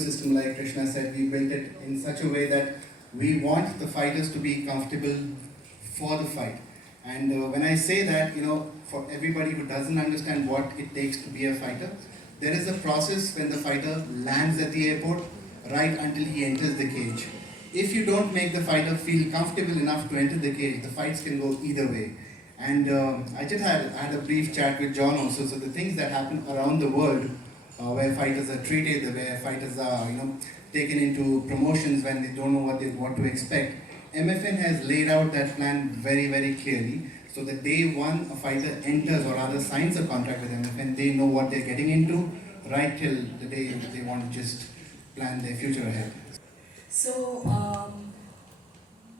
ecosystem, like Krishna said, we built it in such a way that we want the fighters to be comfortable for the fight. And when I say that, for everybody who doesn't understand what it takes to be a fighter, there is a process when the fighter lands at the airport, right until he enters the cage. If you don't make the fighter feel comfortable enough to enter the cage, the fights can go either way. And I just had a brief chat with John also. So the things that happen around the world, where fighters are treated, where fighters are taken into promotions when they don't know what to expect. MFN has laid out that plan very, very clearly. So the day one a fighter enters or rather signs a contract with MFN, they know what they're getting into right till the day they want to just plan their future ahead. So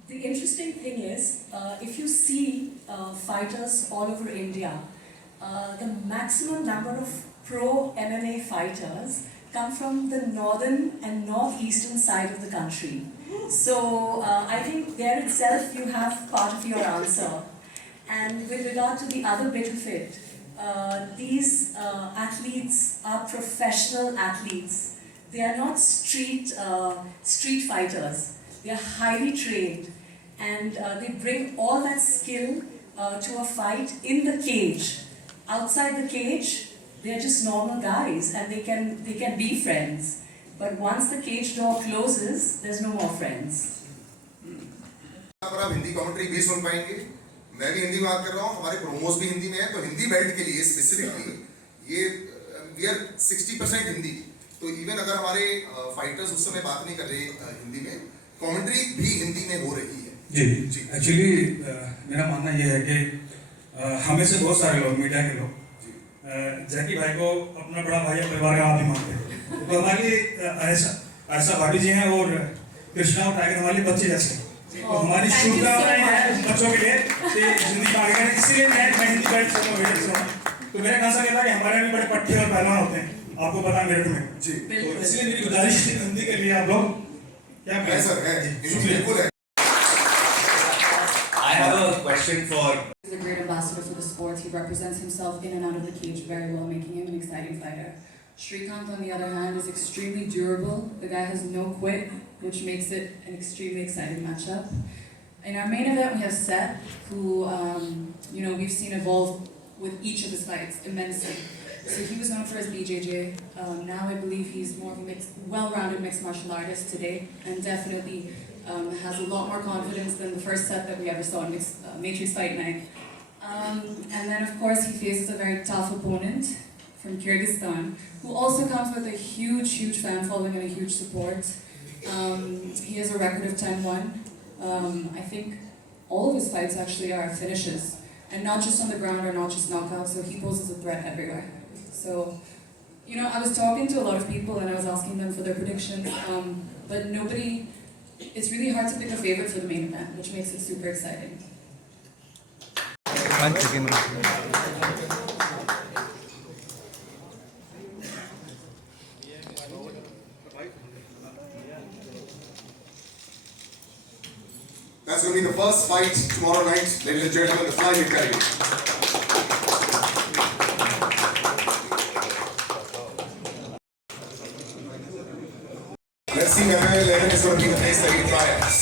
the interesting thing is, if you see fighters all over India, the maximum number of pro MMA fighters come from the northern and northeastern side of the country. So I think there itself you have part of your answer. And with regard to the other bit of it, these athletes are professional athletes. They are not street fighters. They are highly trained, and they bring all that skill to a fight in the cage. Outside the cage, they are just normal guys, and they can be friends. But once the cage door closes, there's no more friends. आप Hindi commentary भी सुन पाएंगे। मैं भी हिंदी में बात कर रहा हूँ, हमारे प्रोमोस भी हिंदी में है, तो हिंदी बेल्ट के लिए स्पेसिफिकली ये वी आर 60% हिंदी। तो इवन अगर हमारे फाइटर्स उस समय बात नहीं कर रहे हिंदी में, कमेंट्री भी हिंदी में हो रही है। जी एक्चुअली मेरा मानना ये है कि हमें से बहुत सारे लोग, मीडिया के लोग, जैकी भाई को अपना बड़ा भाई परिवार का आदमी मानते हैं। तो हमारी आयशा भाभी जी हैं और कृष्णा और टाइगर हमारे बच्चे जैसे। तो हमारी शुभकामनाएं हैं बच्चों के लिए कि जिंदगी आगे बढ़े। इसीलिए मैं हिंदी बेल्ट सुनूंगा। तो मेरा कहना कहता है कि हमारे भी बड़े पट्टे और पहलवान होते हैं, आपको पता मेरठ में जी। तो इसलिए मेरी गुजारिश थी हिंदी के लिए आप लोग क्या कहें सर है। I have a question for. He's a great ambassador for the sport. He represents himself in and out of the cage very well, making him an exciting fighter. Shrikant, on the other hand, is extremely durable. The guy has no quit, which makes it an extremely exciting matchup. In our main event, we have Seth, who we've seen evolve with each of his fights immensely. So he was known for his BJJ. Now I believe he's more of a well-rounded mixed martial artist today, and definitely has a lot more confidence than the first set that we ever saw in Matrix Fight Night. And then of course he faces a very tough opponent from Kyrgyzstan, who also comes with a huge fan following and a huge support. He has a record of 10-1. I think all of his fights actually are finishes, and not just on the ground or not just knockouts, so he poses a threat everywhere. So, I was talking to a lot of people and I was asking them for their predictions, but nobody, it's really hard to pick a favorite for the main event, which makes it super exciting. That's going to be the first fight tomorrow night, ladies and gentlemen, the flyweight category. Let's see whether 11 is going to be the place that he triumphs.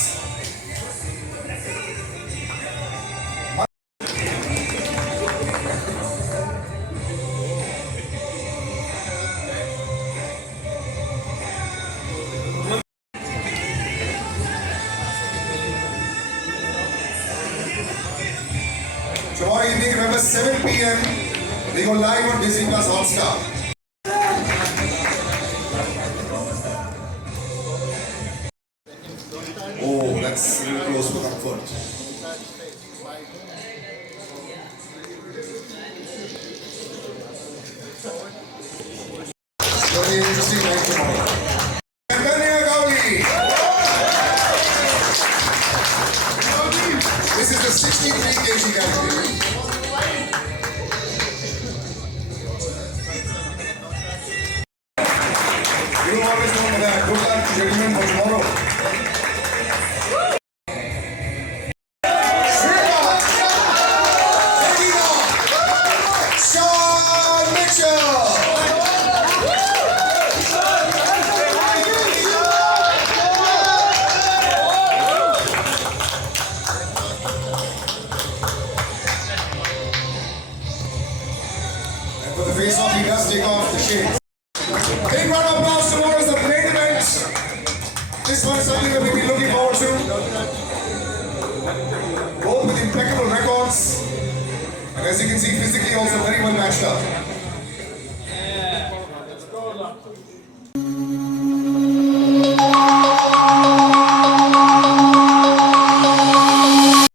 Tomorrow evening, remember 7 p.m. we go live on Disney Plus Hotstar. Oh, that's really close for comfort. It's going to be an interesting night tomorrow. This is the 63 kg category. You always know that. Good luck, gentlemen, for tomorrow. one is something that we've been looking forward to. Both with impeccable records, and as you can see, physically also very well matched up.